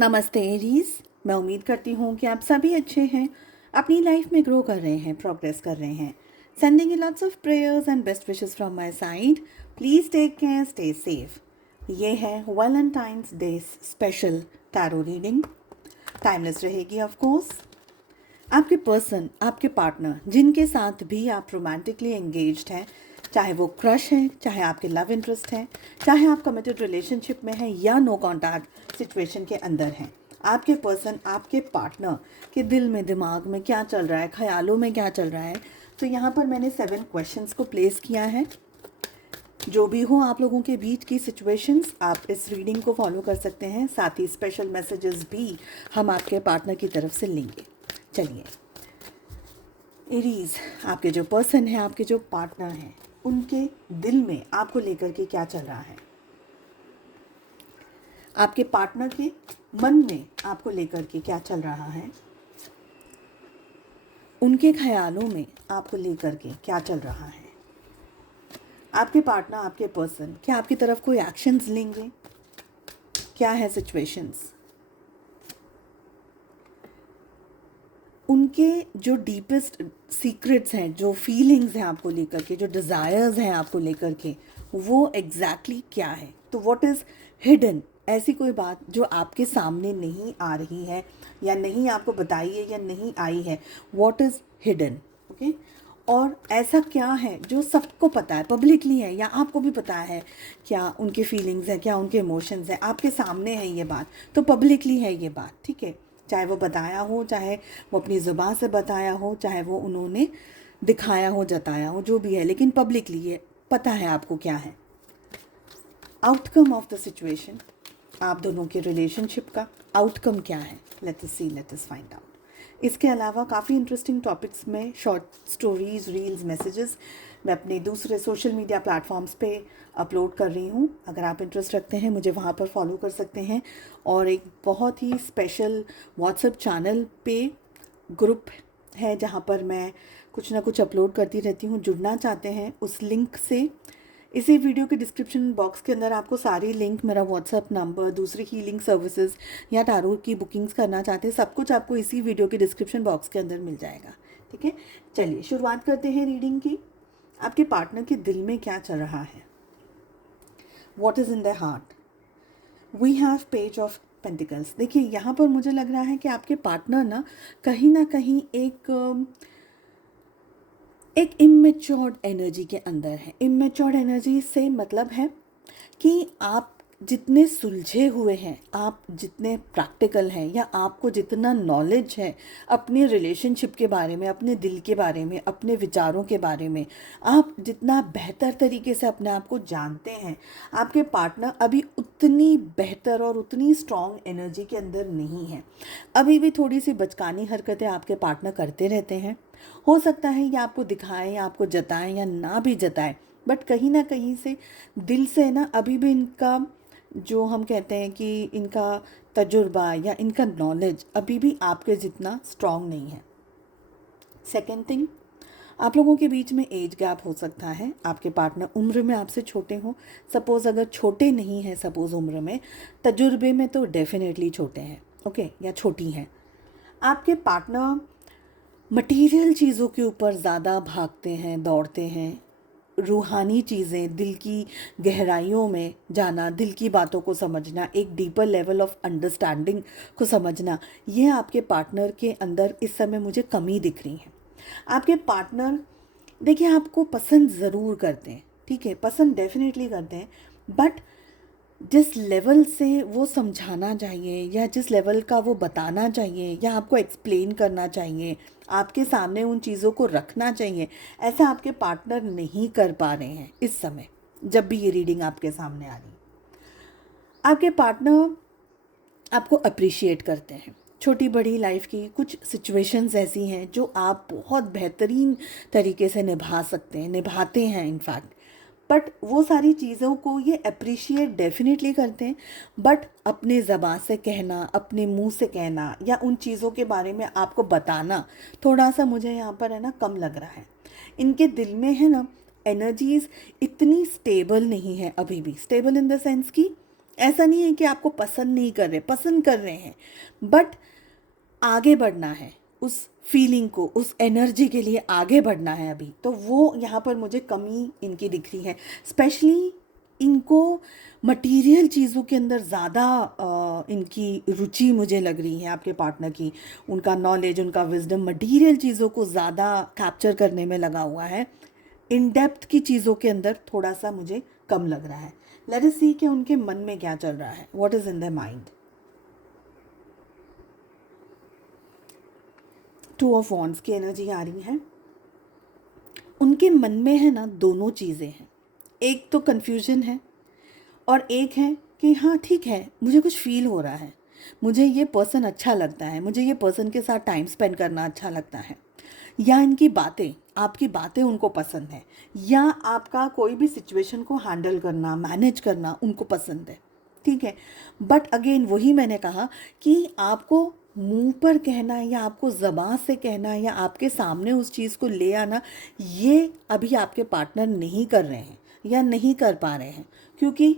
नमस्ते एरीज। मैं उम्मीद करती हूँ कि आप सभी अच्छे हैं, अपनी लाइफ में ग्रो कर रहे हैं, प्रोग्रेस कर रहे हैं। Sending you lots of prayers and best wishes from my side. Please take care, stay safe. ये है Valentine's day special tarot reading. Timeless रहेगी ऑफ कोर्स। आपके पर्सन, आपके पार्टनर, जिनके साथ भी आप रोमांटिकली एंगेज्ड हैं, चाहे वो क्रश है, चाहे आपके लव इंटरेस्ट है, चाहे आप कमिटेड रिलेशनशिप में हैं या नो कॉन्टैक्ट सिचुएशन के अंदर हैं, आपके पर्सन, आपके पार्टनर के दिल में, दिमाग में क्या चल रहा है, ख्यालों में क्या चल रहा है। तो यहाँ पर मैंने 7 क्वेश्चंस को प्लेस किया है। जो भी हो आप लोगों के बीच की सिचुएशंस, आप इस रीडिंग को फॉलो कर सकते हैं। साथ ही स्पेशल मैसेजेस भी हम आपके पार्टनर की तरफ से लेंगे। चलिए एरीज, आपके जो पर्सन है, आपके जो पार्टनर हैं, उनके दिल में आपको लेकर के क्या चल रहा है। आपके पार्टनर के मन में आपको लेकर के क्या चल रहा है। उनके ख्यालों में आपको लेकर के क्या चल रहा है। आपके पार्टनर, आपके पर्सन क्या आपकी तरफ कोई एक्शंस लेंगे, क्या है सिचुएशंस। उनके जो डीपेस्ट सीक्रेट्स हैं, जो फीलिंग्स हैं आपको लेकर के, जो डिज़ायर्स हैं आपको लेकर के, वो एग्जैक्टली क्या है। तो व्हाट इज़ हिडन, ऐसी कोई बात जो आपके सामने नहीं आ रही है या नहीं आपको बताई है या नहीं आई है। What is hidden, okay. और ऐसा क्या है जो सबको पता है, पब्लिकली है या आपको भी पता है, क्या उनके फीलिंग्स हैं, क्या उनके इमोशंस हैं, आपके सामने है ये बात, तो पब्लिकली है ये बात, ठीक है। चाहे वो बताया हो, चाहे वो अपनी ज़ुबान से बताया हो, चाहे वो उन्होंने दिखाया हो, जताया हो, जो भी है, लेकिन पब्लिकली ये पता है आपको क्या है। आउटकम ऑफ द सिचुएशन, आप दोनों के रिलेशनशिप का आउटकम क्या है। लेट अस सी, लेट अस फाइंड आउट। इसके अलावा काफ़ी इंटरेस्टिंग टॉपिक्स में शॉर्ट स्टोरीज, रील्स, मैसेजेस मैं अपने दूसरे सोशल मीडिया प्लेटफॉर्म्स पे अपलोड कर रही हूँ। अगर आप इंटरेस्ट रखते हैं, मुझे वहाँ पर फॉलो कर सकते हैं। और एक बहुत ही स्पेशल व्हाट्सएप चैनल पे ग्रुप है जहाँ पर मैं कुछ ना कुछ अपलोड करती रहती हूँ। जुड़ना चाहते हैं उस लिंक से, इसी वीडियो के डिस्क्रिप्शन बॉक्स के अंदर आपको सारी लिंक, मेरा व्हाट्सएप नंबर, दूसरी हीलिंग सर्विसेज या टारो की बुकिंग्स करना चाहते हैं, सब कुछ आपको इसी वीडियो के डिस्क्रिप्शन बॉक्स के अंदर मिल जाएगा, ठीक है। चलिए शुरुआत करते हैं रीडिंग की। आपके पार्टनर के दिल में क्या चल रहा है। What is in the heart. We have page of pentacles. देखिए यहाँ पर मुझे लग रहा है कि आपके पार्टनर ना कहीं एक इमेच्योर्ड एनर्जी के अंदर है। इमेच्योर्ड एनर्जी से मतलब है कि आप जितने सुलझे हुए हैं, आप जितने प्रैक्टिकल हैं, या आपको जितना नॉलेज है अपने रिलेशनशिप के बारे में, अपने दिल के बारे में, अपने विचारों के बारे में, आप जितना बेहतर तरीके से अपने आप को जानते हैं, आपके पार्टनर अभी उतनी बेहतर और उतनी स्ट्रॉन्ग एनर्जी के अंदर नहीं है। अभी भी थोड़ी सी बचकानी हरकतें आपके पार्टनर करते रहते हैं। हो सकता है या आपको दिखाएं या आपको जताएं या ना भी जताएं, बट कहीं ना कहीं से दिल से अभी भी इनका, जो हम कहते हैं कि इनका तजुर्बा या इनका नॉलेज अभी भी आपके जितना स्ट्रॉन्ग नहीं है। सेकेंड थिंग, आप लोगों के बीच में एज गैप हो सकता है। आपके पार्टनर उम्र में आपसे छोटे हों। सपोज़ अगर छोटे नहीं हैं, सपोज़ उम्र में, तजुर्बे में तो डेफिनेटली छोटे हैं, ओके, या छोटी हैं। आपके पार्टनर मटेरियल चीज़ों के ऊपर ज़्यादा भागते हैं, दौड़ते हैं। रूहानी चीज़ें, दिल की गहराइयों में जाना, दिल की बातों को समझना, एक डीपर लेवल ऑफ अंडरस्टैंडिंग को समझना, ये आपके पार्टनर के अंदर इस समय मुझे कमी दिख रही है। आपके पार्टनर, देखिए, आपको पसंद ज़रूर करते हैं, ठीक है, पसंद डेफिनेटली करते हैं, बट जिस लेवल से वो समझाना चाहिए या जिस लेवल का वो बताना चाहिए या आपको एक्सप्लेन करना चाहिए, आपके सामने उन चीज़ों को रखना चाहिए, ऐसा आपके पार्टनर नहीं कर पा रहे हैं इस समय जब भी ये रीडिंग आपके सामने आ रही। आपके पार्टनर आपको अप्रिशिएट करते हैं। छोटी बड़ी लाइफ की कुछ सिचुएशंस ऐसी हैं जो आप बहुत बेहतरीन तरीके से निभा सकते हैं, निभाते हैं इनफैक्ट। बट वो सारी चीज़ों को ये अप्रिशिएट डेफिनेटली करते हैं, बट अपने ज़बान से कहना, अपने मुंह से कहना या उन चीज़ों के बारे में आपको बताना थोड़ा सा मुझे यहाँ पर कम लग रहा है। इनके दिल में एनर्जीज़ इतनी स्टेबल नहीं है अभी भी। स्टेबल इन द सेंस कि ऐसा नहीं है कि आपको पसंद नहीं कर रहे, पसंद कर रहे हैं, बट आगे बढ़ना है, उस फीलिंग को, उस एनर्जी के लिए आगे बढ़ना है अभी। तो वो यहाँ पर मुझे कमी इनकी दिख रही है। स्पेशली इनको मटेरियल चीज़ों के अंदर ज़्यादा इनकी रुचि मुझे लग रही है आपके पार्टनर की। उनका नॉलेज, उनका विजडम मटेरियल चीज़ों को ज़्यादा कैप्चर करने में लगा हुआ है। इन डेप्थ की चीज़ों के अंदर थोड़ा सा मुझे कम लग रहा है। लेट अस सी कि उनके मन में क्या चल रहा है, what is in the mind. Two of wands की एनर्जी आ रही है। उनके मन में है ना दोनों चीज़ें हैं, एक तो कन्फ्यूजन है और एक है कि हाँ ठीक है, मुझे कुछ फील हो रहा है, मुझे ये पर्सन अच्छा लगता है, मुझे ये पर्सन के साथ टाइम स्पेंड करना अच्छा लगता है, या इनकी बातें, आपकी बातें उनको पसंद है, या आपका कोई भी सिचुएशन को हैंडल करना, मैनेज करना उनको पसंद है। ठीक है, बट अगेन वही मैंने कहा कि आपको मुंह पर कहना या आपको ज़बान से कहना या आपके सामने उस चीज़ को ले आना, ये अभी आपके पार्टनर नहीं कर रहे हैं या नहीं कर पा रहे हैं, क्योंकि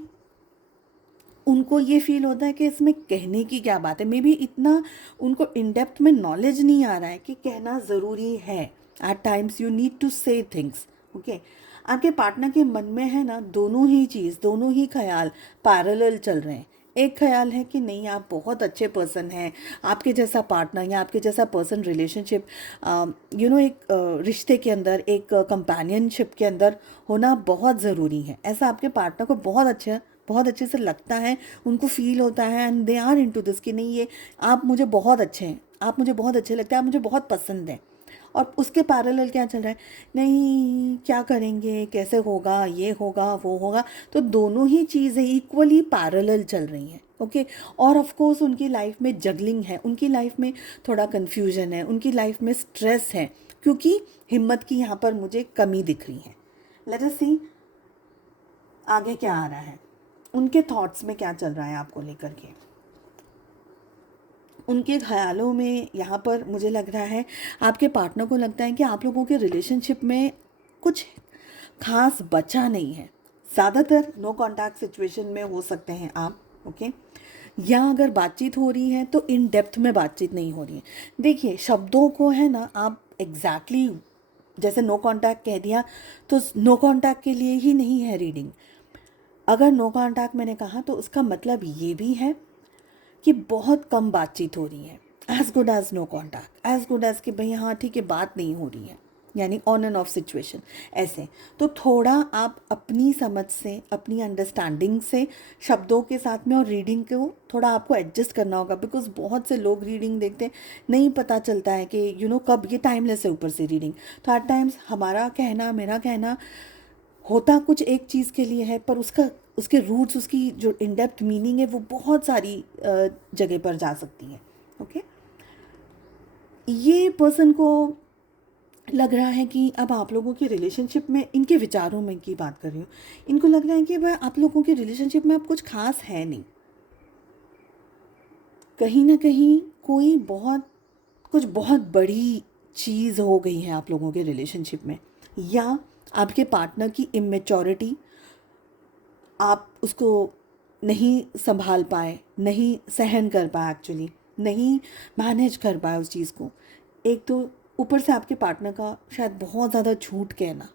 उनको ये फील होता है कि इसमें कहने की क्या बात है। मे बी इतना उनको इन डेप्थ में नॉलेज नहीं आ रहा है कि कहना ज़रूरी है। At times you need to say things. Okay, आपके पार्टनर के मन में है ना दोनों ही चीज़, दोनों ही ख्याल पैरेलल चल रहे हैं। एक ख्याल है कि नहीं, आप बहुत अच्छे पर्सन हैं, आपके जैसा पार्टनर या आपके जैसा पर्सन रिलेशनशिप एक रिश्ते के अंदर, एक कंपेनियनशिप के अंदर होना बहुत ज़रूरी है। ऐसा आपके पार्टनर को बहुत अच्छे से लगता है, उनको फील होता है, and they are into this कि नहीं, ये आप मुझे बहुत अच्छे हैं, आप मुझे बहुत अच्छे लगते हैं, आप मुझे बहुत पसंद हैं। और उसके पैरेलल क्या चल रहा है, नहीं क्या करेंगे, कैसे होगा, ये होगा वो होगा। तो दोनों ही चीज़ें इक्वली पैरेलल चल रही हैं। ओके, और ऑफ कोर्स उनकी लाइफ में जगलिंग है, उनकी लाइफ में थोड़ा कन्फ्यूजन है, उनकी लाइफ में स्ट्रेस है, क्योंकि हिम्मत की यहाँ पर मुझे कमी दिख रही है। लेट अस सी आगे क्या आ रहा है, उनके थॉट्स में क्या चल रहा है आपको लेकर के। उनके ख़यालों में यहाँ पर मुझे लग रहा है, आपके पार्टनर को लगता है कि आप लोगों के रिलेशनशिप में कुछ खास बचा नहीं है। ज़्यादातर नो कॉन्टैक्ट सिचुएशन में हो सकते हैं आप। ओके, या अगर बातचीत हो रही है तो इन डेप्थ में बातचीत नहीं हो रही है। देखिए, शब्दों को है ना आप जैसे नो कॉन्टैक्ट कह दिया तो नो कॉन्टैक्ट के लिए ही नहीं है रीडिंग। अगर नो कॉन्टैक्ट मैंने कहा तो उसका मतलब ये भी है कि बहुत कम बातचीत हो रही है। As good as no contact, as good as कि भाई हाँ ठीक है, बात नहीं हो रही है, यानी ऑन एंड ऑफ सिचुएशन ऐसे। तो थोड़ा आप अपनी समझ से, अपनी अंडरस्टैंडिंग से शब्दों के साथ में और रीडिंग को थोड़ा आपको एडजस्ट करना होगा। बिकॉज बहुत से लोग रीडिंग देखते हैं, नहीं पता चलता है कि कब ये टाइमलेस है ऊपर से रीडिंग। तो एट टाइम्स हमारा कहना, मेरा कहना होता कुछ एक चीज़ के लिए है, पर उसके रूट्स, उसकी जो इन डेप्थ मीनिंग है वो बहुत सारी जगह पर जा सकती है। ओके, ये पर्सन को लग रहा है कि अब आप लोगों के रिलेशनशिप में, इनके विचारों में की बात कर रही हूँ, इनको लग रहा है कि भाई आप लोगों के रिलेशनशिप में अब कुछ खास है नहीं। कहीं ना कहीं कुछ बहुत बड़ी चीज़ हो गई है आप लोगों के रिलेशनशिप में, या आपके पार्टनर की इमेच्योरिटी, आप उसको नहीं संभाल पाए, नहीं सहन कर पाए, एक्चुअली नहीं मैनेज कर पाए उस चीज़ को। एक तो ऊपर से आपके पार्टनर का शायद बहुत ज़्यादा झूठ कहना,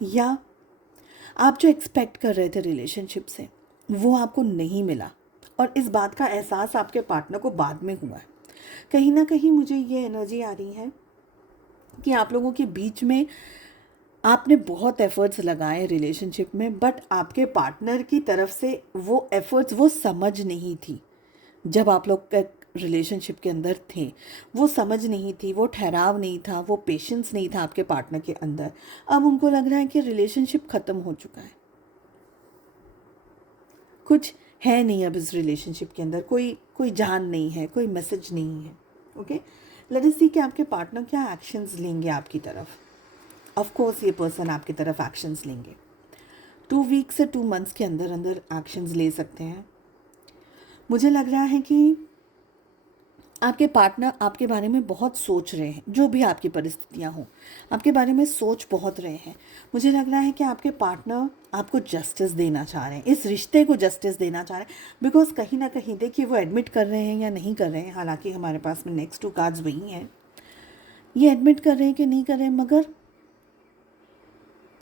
या आप जो एक्सपेक्ट कर रहे थे रिलेशनशिप से वो आपको नहीं मिला, और इस बात का एहसास आपके पार्टनर को बाद में हुआ है। कहीं ना कहीं मुझे ये एनर्जी आ रही है कि आप लोगों के बीच में आपने बहुत एफ़र्ट्स लगाए रिलेशनशिप में, बट आपके पार्टनर की तरफ से वो एफ़र्ट्स, वो समझ नहीं थी। जब आप लोग का रिलेशनशिप के अंदर थे, वो समझ नहीं थी, वो ठहराव नहीं था, वो पेशेंस नहीं था आपके पार्टनर के अंदर। अब उनको लग रहा है कि रिलेशनशिप ख़त्म हो चुका है, कुछ है नहीं अब इस रिलेशनशिप के अंदर, कोई जान नहीं है, कोई मैसेज नहीं है। ओके, लेट अस सी कि आपके पार्टनर क्या एक्शंस लेंगे आपकी तरफ। ऑफ कोर्स ये पर्सन आपकी तरफ एक्शंस लेंगे, 2 वीक से 2 मंथ्स के अंदर अंदर एक्शंस ले सकते हैं। मुझे लग रहा है कि आपके पार्टनर आपके बारे में बहुत सोच रहे हैं, जो भी आपकी परिस्थितियां हों, आपके बारे में सोच बहुत रहे हैं। मुझे लग रहा है कि आपके पार्टनर आपको जस्टिस देना चाह रहे हैं, इस रिश्ते को जस्टिस देना चाह रहे हैं। बिकॉज कहीं ना कहीं देखिए वो एडमिट कर रहे हैं या नहीं कर रहे हैं, हालांकि हमारे पास में नेक्स्ट 2 कार्ड्स वही हैं, ये एडमिट कर रहे हैं कि नहीं कर रहे हैं, मगर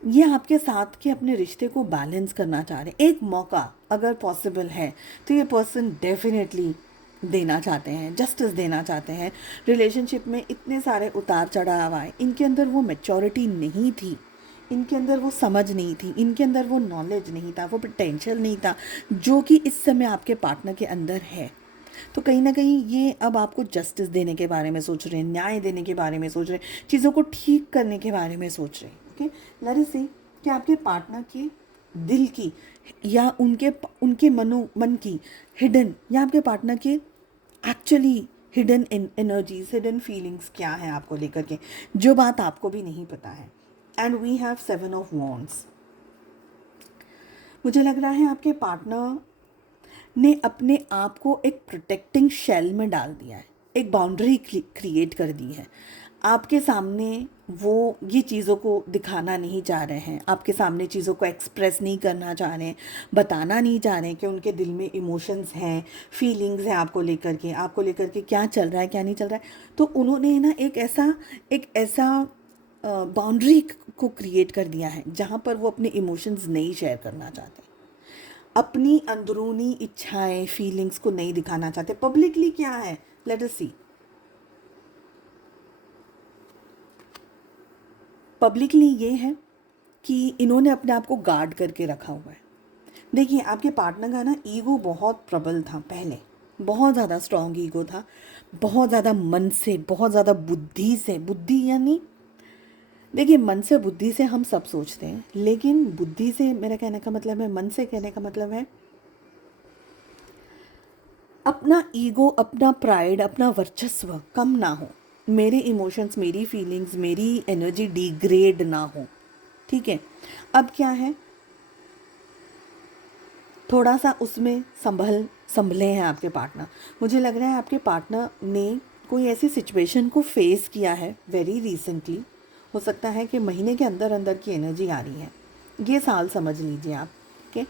ये आपके साथ के अपने रिश्ते को बैलेंस करना चाह रहे हैं। एक मौका अगर पॉसिबल है तो ये पर्सन डेफिनेटली देना चाहते हैं, जस्टिस देना चाहते हैं। रिलेशनशिप में इतने सारे उतार चढ़ाव आए, इनके अंदर वो मैच्योरिटी नहीं थी, इनके अंदर वो समझ नहीं थी, इनके अंदर वो नॉलेज नहीं था, वो पोटेंशियल नहीं था जो कि इस समय आपके पार्टनर के अंदर है। तो कहीं ना कहीं ये अब आपको जस्टिस देने के बारे में सोच रहे हैं, न्याय देने के बारे में सोच रहे हैं, चीज़ों को ठीक करने के बारे में सोच रहे हैं। ओके, लेट अस सी कि आपके पार्टनर के दिल की या उनके मन की हिडन, या आपके पार्टनर के actually hidden energies, hidden feelings क्या है आपको लेकर के, जो बात आपको भी नहीं पता है। And we have 7 of wands. मुझे लग रहा है आपके पार्टनर ने अपने आप को एक प्रोटेक्टिंग शेल में डाल दिया है, एक बाउंड्री क्रिएट कर दी है। आपके सामने वो ये चीज़ों को दिखाना नहीं चाह रहे हैं, आपके सामने चीज़ों को एक्सप्रेस नहीं करना चाह रहे हैं, बताना नहीं चाह रहे हैं कि उनके दिल में इमोशंस हैं, फीलिंग्स हैं आपको लेकर के क्या चल रहा है क्या नहीं चल रहा है। तो उन्होंने ना एक ऐसा बाउंड्री को क्रिएट कर दिया है जहाँ पर वो अपने इमोशंस नहीं शेयर करना चाहते, अपनी अंदरूनी इच्छाएं, फीलिंग्स को नहीं दिखाना चाहते। पब्लिकली क्या है, लेट अस सी। पब्लिकली ये है कि इन्होंने अपने आप को गार्ड करके रखा हुआ है। देखिए आपके पार्टनर का ना ईगो बहुत प्रबल था पहले, बहुत ज़्यादा स्ट्रॉन्ग ईगो था, बहुत ज़्यादा मन से, बहुत ज़्यादा बुद्धि से, बुद्धि यानी देखिए मन से बुद्धि से हम सब सोचते हैं, लेकिन बुद्धि से मेरा कहने का मतलब है, मन से कहने का मतलब है अपना ईगो, अपना प्राइड, अपना वर्चस्व कम ना हो, मेरे इमोशंस, मेरी फीलिंग्स, मेरी एनर्जी डिग्रेड ना हो। ठीक है, अब क्या है, थोड़ा सा उसमें संभले हैं आपके पार्टनर। मुझे लग रहा है आपके पार्टनर ने कोई ऐसी सिचुएशन को फेस किया है वेरी रिसेंटली, हो सकता है कि महीने के अंदर अंदर की एनर्जी आ रही है, ये साल समझ लीजिए आप। ठीक है,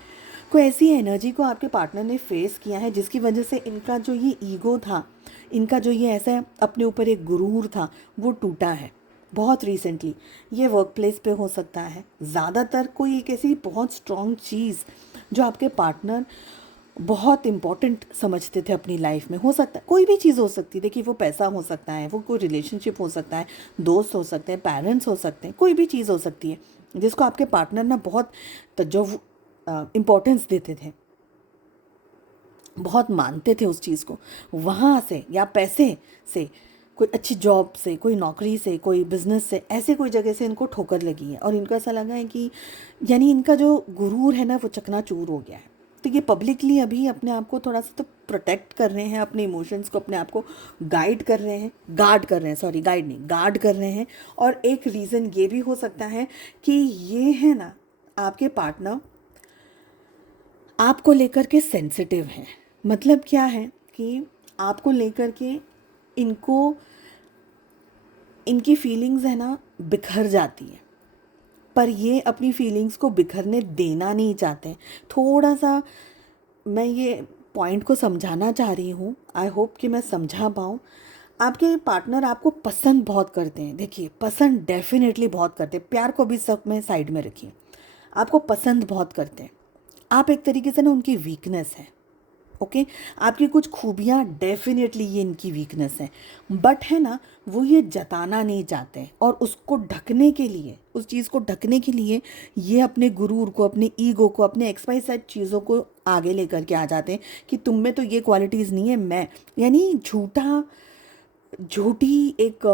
कोई ऐसी एनर्जी को आपके पार्टनर ने फेस किया है जिसकी वजह से इनका जो ये ईगो था, इनका जो ये ऐसा अपने ऊपर एक गुरूर था, वो टूटा है बहुत रिसेंटली। ये वर्क प्लेस पे हो सकता है, ज़्यादातर कोई एक ऐसी बहुत स्ट्रॉन्ग चीज़ जो आपके पार्टनर बहुत इम्पॉर्टेंट समझते थे अपनी लाइफ में, हो सकता है कोई भी चीज़ हो सकती है। देखिए वो पैसा हो सकता है, वो कोई रिलेशनशिप हो सकता है, दोस्त हो सकते हैं, पेरेंट्स हो सकते हैं, कोई भी चीज़ हो सकती है जिसको आपके पार्टनर ना बहुत जो इम्पोर्टेंस देते थे, बहुत मानते थे उस चीज़ को। वहाँ से या पैसे से, कोई अच्छी जॉब से, कोई नौकरी से, कोई बिजनेस से, ऐसे कोई जगह से इनको ठोकर लगी है और इनको ऐसा लगा है कि यानी इनका जो गुरूर है ना वो चकनाचूर हो गया है। तो ये पब्लिकली अभी अपने आप को थोड़ा सा तो प्रोटेक्ट कर रहे हैं, अपने इमोशंस को, अपने आप को गाइड कर रहे हैं, गार्ड कर रहे हैं, सॉरी गाइड नहीं, गार्ड कर रहे हैं। और एक रीज़न ये भी हो सकता है कि ये है ना आपके पार्टनर आपको लेकर के सेंसिटिव हैं। मतलब क्या है कि आपको लेकर के इनको, इनकी फीलिंग्स है ना बिखर जाती है, पर ये अपनी फीलिंग्स को बिखरने देना नहीं चाहते। थोड़ा सा मैं ये पॉइंट को समझाना चाह रही हूँ, आई होप कि मैं समझा पाऊँ। आपके पार्टनर आपको पसंद बहुत करते हैं, देखिए पसंद डेफिनेटली बहुत करते हैं, प्यार को भी सब में साइड में रखिए, आपको पसंद बहुत करते हैं। आप एक तरीके से ना उनकी वीकनेस है। ओके, आपकी कुछ खूबियाँ डेफिनेटली ये इनकी वीकनेस है, बट है ना वो ये जताना नहीं चाहते, और उसको ढकने के लिए, उस चीज़ को ढकने के लिए ये अपने गुरूर को, अपने ईगो को, अपने XYZ चीज़ों को आगे लेकर के आ जाते हैं कि तुम में तो ये क्वालिटीज़ नहीं है, मैं, यानी झूठी एक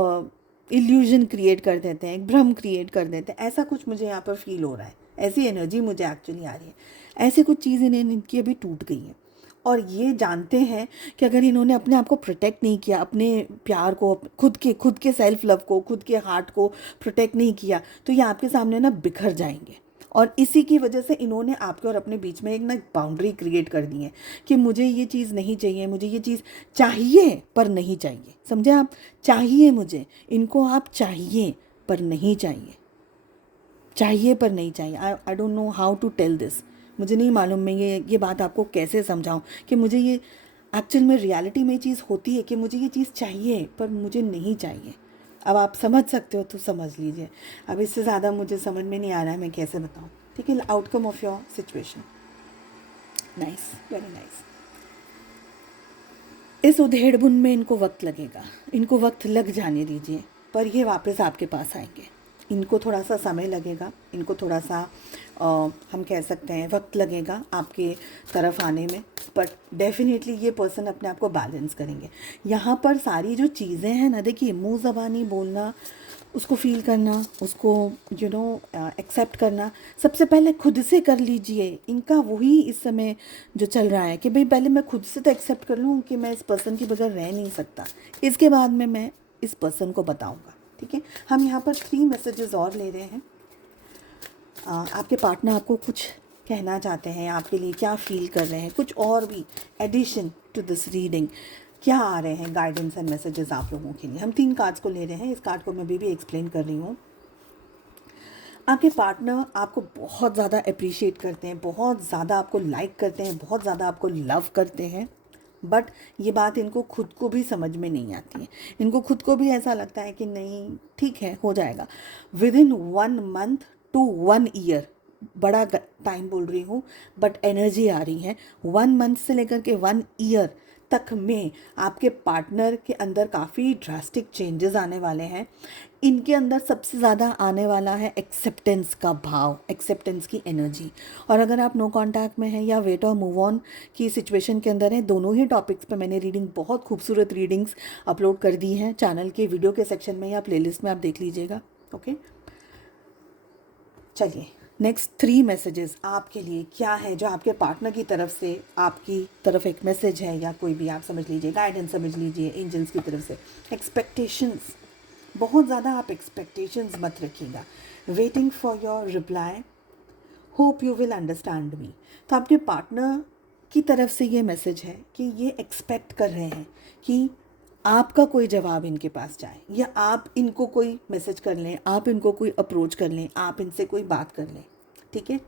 इल्यूजन क्रिएट कर देते हैं, एक भ्रम क्रिएट कर देते हैं। ऐसा कुछ मुझे यहाँ पर फील हो रहा है, ऐसी एनर्जी मुझे एक्चुअली आ रही है। ऐसी कुछ चीज़ इनकी अभी टूट गई है, और ये जानते हैं कि अगर इन्होंने अपने आप को प्रोटेक्ट नहीं किया, अपने प्यार को, खुद के सेल्फ लव को, खुद के हार्ट को प्रोटेक्ट नहीं किया, तो ये आपके सामने ना बिखर जाएंगे। और इसी की वजह से इन्होंने आपके और अपने बीच में एक ना बाउंड्री क्रिएट कर दी है कि मुझे ये चीज़ नहीं चाहिए, मुझे ये चीज़ चाहिए पर नहीं चाहिए। समझे आप, चाहिए मुझे, इनको आप चाहिए पर नहीं चाहिए। चाहिए पर नहीं चाहिए। I don't know how to tell this, मुझे नहीं मालूम मैं ये बात आपको कैसे समझाऊं कि मुझे ये एक्चुअल में रियलिटी में चीज़ होती है कि मुझे ये चीज़ चाहिए पर मुझे नहीं चाहिए। अब आप समझ सकते हो तो समझ लीजिए, अब इससे ज़्यादा मुझे समझ में नहीं आ रहा है मैं कैसे बताऊँ। ठीक है, outcome of your situation. Nice, very nice. इस उधेड़बुन में इनको वक्त लगेगा, इनको वक्त लग जाने दीजिए, पर ये वापस आपके पास आएंगे। इनको थोड़ा सा समय लगेगा, इनको थोड़ा सा हम कह सकते हैं वक्त लगेगा आपके तरफ आने में, बट डेफिनेटली ये पर्सन अपने आप को बैलेंस करेंगे। यहाँ पर सारी जो चीज़ें हैं ना, देखिए मुंह ज़बानी बोलना, उसको फील करना, उसको एक्सेप्ट करना, सबसे पहले खुद से कर लीजिए। इनका वही इस समय जो चल रहा है कि भाई पहले मैं खुद से तो एक्सेप्ट कर लूँ कि मैं इस पर्सन के बगैर रह नहीं सकता, इसके बाद में मैं इस पर्सन को बताऊँगा। ठीक है, हम यहाँ पर 3 मैसेजेस और ले रहे हैं। आपके पार्टनर आपको कुछ कहना चाहते हैं, आपके लिए क्या फील कर रहे हैं, कुछ और भी एडिशन टू दिस रीडिंग क्या आ रहे हैं गाइडेंस एंड मैसेजेस आप लोगों के लिए। हम 3 कार्ड्स को ले रहे हैं, इस कार्ड को मैं भी एक्सप्लेन कर रही हूँ। आपके पार्टनर आपको बहुत ज़्यादा अप्रिशिएट करते हैं, बहुत ज़्यादा आपको लाइक करते हैं, बहुत ज़्यादा आपको लव करते हैं, बट ये बात इनको खुद को भी समझ में नहीं आती है। इनको खुद को भी ऐसा लगता है कि नहीं ठीक है, हो जाएगा within 1 month to 1 year. बड़ा टाइम बोल रही हूँ बट एनर्जी आ रही है। 1 मंथ से लेकर के 1 ईयर तक में आपके पार्टनर के अंदर काफ़ी ड्रास्टिक चेंजेस आने वाले हैं। इनके अंदर सबसे ज़्यादा आने वाला है एक्सेप्टेंस का भाव, एक्सेप्टेंस की एनर्जी। और अगर आप नो कांटेक्ट में हैं या वेट और मूव ऑन की सिचुएशन के अंदर हैं, दोनों ही टॉपिक्स पे मैंने रीडिंग, बहुत खूबसूरत रीडिंग्स अपलोड कर दी हैं चैनल के वीडियो के सेक्शन में या प्लेलिस्ट में, आप देख लीजिएगा। ओके, चलिए नेक्स्ट 3 मैसेजेस आपके लिए क्या है जो आपके पार्टनर की तरफ से आपकी तरफ एक मैसेज है, या कोई भी आप समझ लीजिए, गाइडेंस समझ लीजिए एंजल्स की तरफ से। एक्सपेक्टेशंस, बहुत ज़्यादा आप एक्सपेक्टेशंस मत रखिएगा। Waiting for your reply, hope you will understand me. तो आपके पार्टनर की तरफ से ये मैसेज है कि ये एक्सपेक्ट कर रहे हैं कि आपका कोई जवाब इनके पास जाए, या आप इनको कोई मैसेज कर लें, आप इनको कोई अप्रोच कर लें, आप इनसे कोई बात कर लें। ठीक है,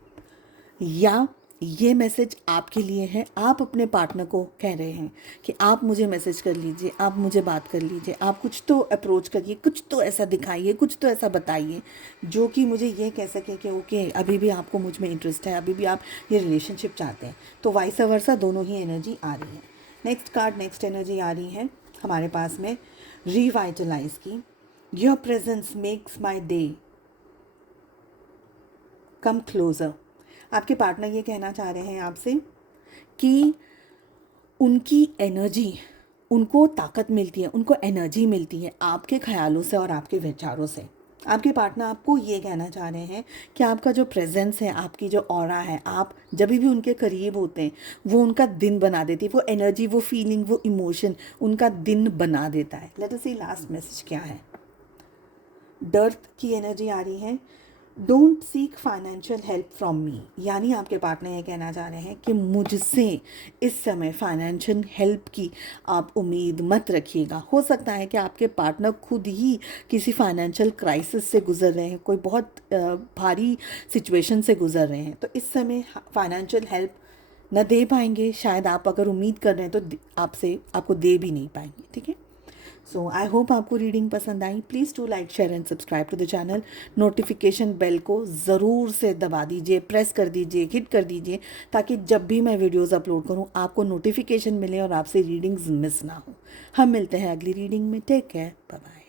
या ये मैसेज आपके लिए है, आप अपने पार्टनर को कह रहे हैं कि आप मुझे मैसेज कर लीजिए, आप मुझे बात कर लीजिए, आप कुछ तो अप्रोच करिए, कुछ तो ऐसा दिखाइए, कुछ तो ऐसा बताइए जो कि मुझे ये कह सके कि ओके अभी भी आपको मुझ में इंटरेस्ट है, अभी भी आप ये रिलेशनशिप चाहते हैं। तो वाइस वर्सा दोनों ही एनर्जी आ रही है। नेक्स्ट कार्ड, नेक्स्ट एनर्जी आ रही है हमारे पास में रिवाइटलाइज की। Your presence makes my day come closer. आपके पार्टनर ये कहना चाह रहे हैं आपसे कि उनकी एनर्जी, उनको ताकत मिलती है, उनको एनर्जी मिलती है आपके ख्यालों से और आपके विचारों से। आपके पार्टनर आपको ये कहना चाह रहे हैं कि आपका जो प्रेजेंस है, आपकी जो ऑरा है, आप जब भी उनके करीब होते हैं वो उनका दिन बना देती है। वो एनर्जी, वो फीलिंग, वो इमोशन उनका दिन बना देता है। लेट अस सी लास्ट मैसेज क्या है। डर्थ की एनर्जी आ रही है। Don't seek financial help from me, यानी आपके पार्टनर ये कहना चाह रहे हैं कि मुझसे इस समय फाइनेंशियल हेल्प की आप उम्मीद मत रखिएगा। हो सकता है कि आपके पार्टनर खुद ही किसी फाइनेंशियल क्राइसिस से गुजर रहे हैं, कोई बहुत भारी सिचुएशन से गुजर रहे हैं, तो इस समय फाइनेंशियल हेल्प न दे पाएंगे। शायद आप अगर उम्मीद कर रहे हैं तो आपको दे भी नहीं पाएंगे। ठीक है, सो आई होप आपको रीडिंग पसंद आई। Please to like, share and subscribe to the channel. Notification bell को ज़रूर से दबा दीजिए, प्रेस कर दीजिए, हिट कर दीजिए, ताकि जब भी मैं वीडियोस अपलोड करूं आपको नोटिफिकेशन मिले और आपसे रीडिंग्स मिस ना हो। हम मिलते हैं अगली रीडिंग में। Take care, bye bye.